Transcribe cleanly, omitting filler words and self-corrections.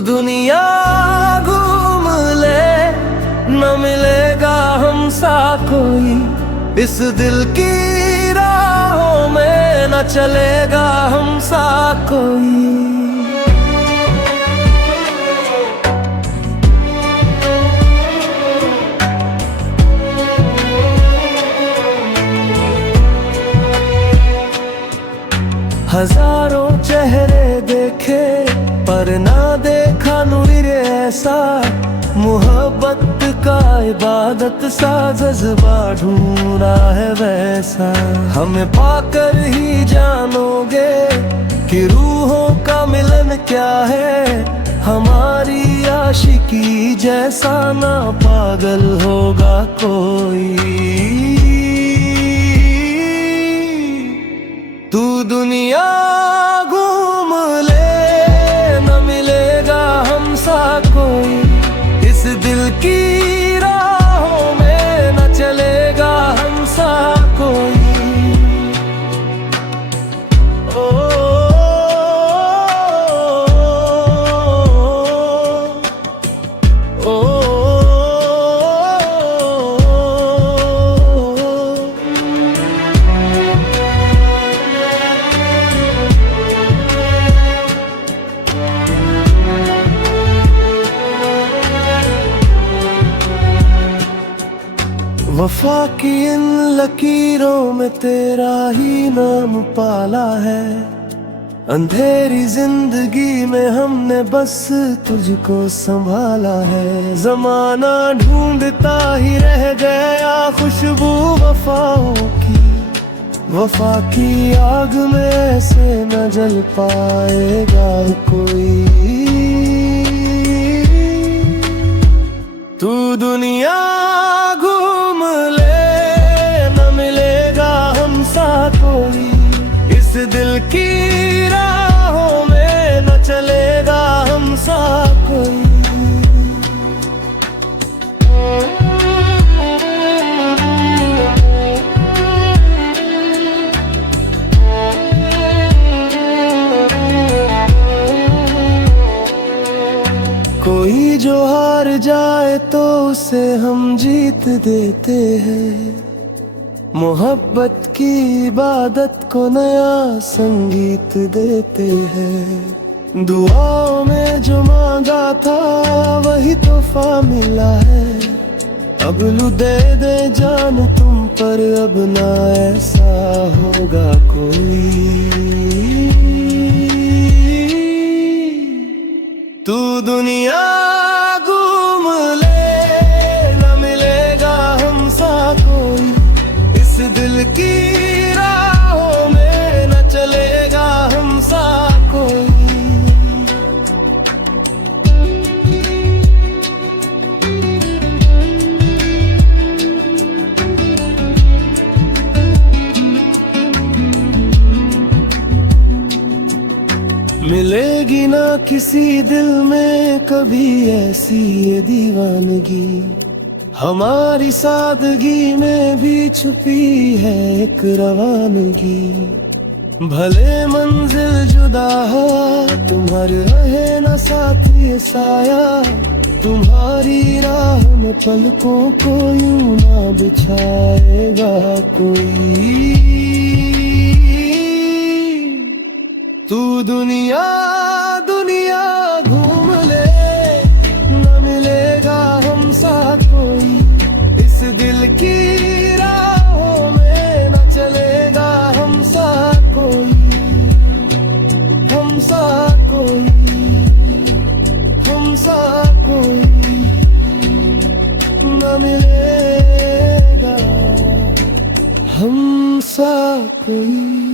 दुनिया घूम ले, न मिलेगा हमसा कोई। इस दिल की राहों में न चलेगा हमसा कोई। हजारों चेहरे देखे पर ना देखा नूर ऐसा, मोहब्बत का इबादत सा जज्बा ढूंढा है वैसा। हमें पाकर ही जानोगे कि रूहों का मिलन क्या है। हमारी आशिकी जैसा ना पागल होगा कोई। तू दुनिया घूम ले, न मिलेगा हमसा कोई। इस दिल की राहों में न चलेगा हमसा कोई। ओ, ओ, ओ, वफा की इन लकीरों में तेरा ही नाम पाला है। अंधेरी जिंदगी में हमने बस तुझको संभाला है। जमाना ढूंढता ही रह गया खुशबू वफाओं की। वफा की आग में ऐसे न जल पाएगा कोई। तू दुनिया घूम ले, न मिलेगा हमसा कोई। इस दिल की राहों में न चलेगा हमसा कोई। कोई जो हार जाए तो उसे हम जीत देते हैं। मोहब्बत की इबादत को नया संगीत देते हैं। दुआओं में जो मांगा था वही तोहफा मिला है। अब लू दे दे जान तुम पर, अब ना ऐसा होगा कोई। तू दुनिया घूम ले, न मिलेगा हमसा कोई। इस दिल की राहों में न चलेगा हमसा कोई। मिलेगी ना किसी दिल में कभी ऐसी ये दीवानगी। हमारी सादगी में भी छुपी है एक रवानगी। भले मंजिल जुदा हो तुम्हारे रहे न साथी साया। तुम्हारी राह में पलकों को यूं ना बिछाएगा कोई। तू दुनिया दुनिया घूम ले, न मिलेगा हमसा कोई। इस दिल की राहों में न चलेगा हमसा कोई। हमसा कोई, हमसा कोई न मिलेगा हमसा कोई।